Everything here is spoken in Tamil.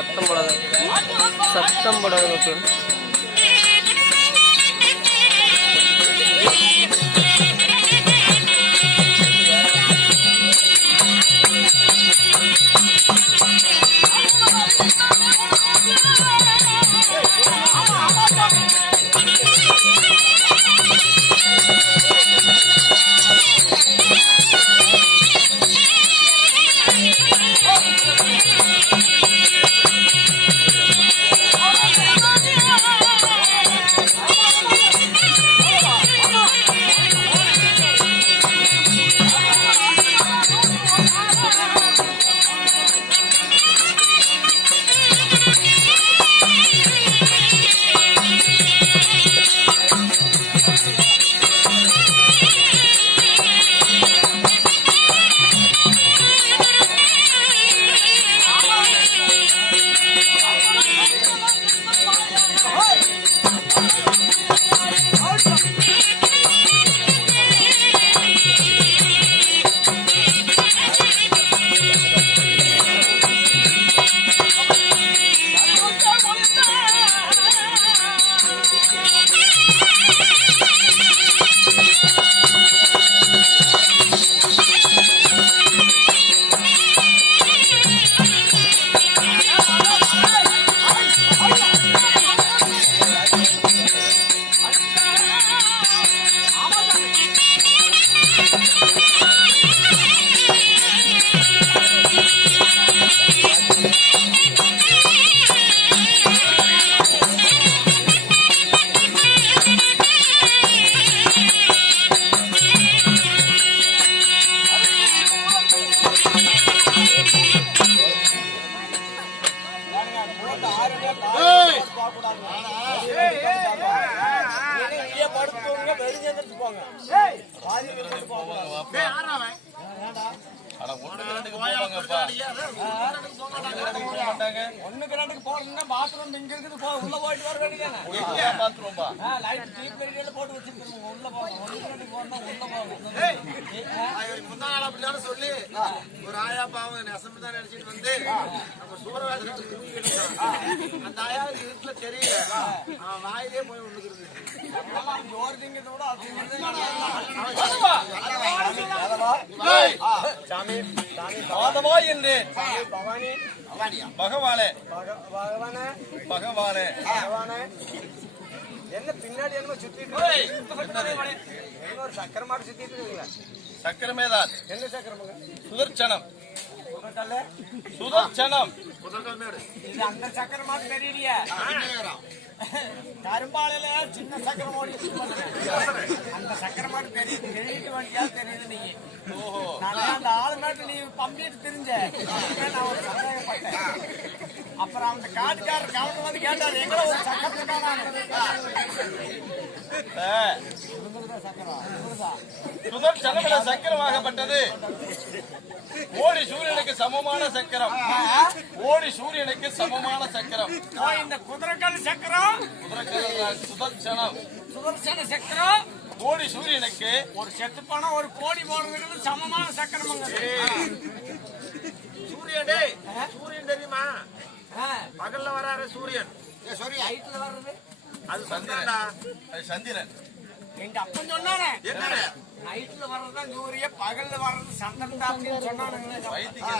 சத்தம் போடாத சத்தம் போடாத மக்கள். சொல்லி ஒரு ஆயா பாவம் நெசம்தான் நினைச்சிட்டு வந்து நம்ம சூரவேசம் அந்த ஆயாவுக்கு வீட்டுல தெரியல வாயிலே போய் ஒண்ணுக்கிறது என்ன பின்னாடி என்னமோ சுத்திட்டு ஒரு சக்கர மாடு சுத்திட்டு இருக்கீங்களா? சக்கரமேதான். என்ன சக்கரம்? சுதர்சனம். சுதர்சனம் இது அந்த சக்கர மாடு தெரியலையா? கரும்பாலையில சின்ன சக்கரம் ஓடி அந்த சக்கர மாடு தெரியிட்டு வண்டியா தெரியுது. நீங்க அந்த ஆளு மாட்டு நீ பம்பிட்டு தெரிஞ்ச நான் ஒரு சந்தேகப்பட்டேன். அப்புறம் அந்த காட்டுக்காரர் கலந்து வந்து கேட்டாரு, எங்களை ஒரு சக்கரத்துக்கான சுதர்சனம் சக்கரமாகப்பட்டது. ஓடி சூரியனுக்கு சமமான சக்கரம். ஓடி சூரியனுக்கு சமமான சக்கரம். இந்த குதிரைக்கல் சக்கரம் சுதர்சனம். சுதர்சன சக்கரம் ஓடி சூரியனுக்கு ஒரு செத்து பணம் ஒரு கோடி போடுறதுக்கு சமமான சக்கரம். சூரியன் சூரியன் தெரியுமா? பகல்ல வராரு சூரியன். நைட்ல வர்றது அது சந்திரன்டா. அது சந்திரன். எங்க அப்பன் சொன்னானே நைட்ல வர்றதுதான் சூரிய, பகல்ல வர்றது சந்திரன் தான் சொன்னானுங்க. வயிற்றுக்கு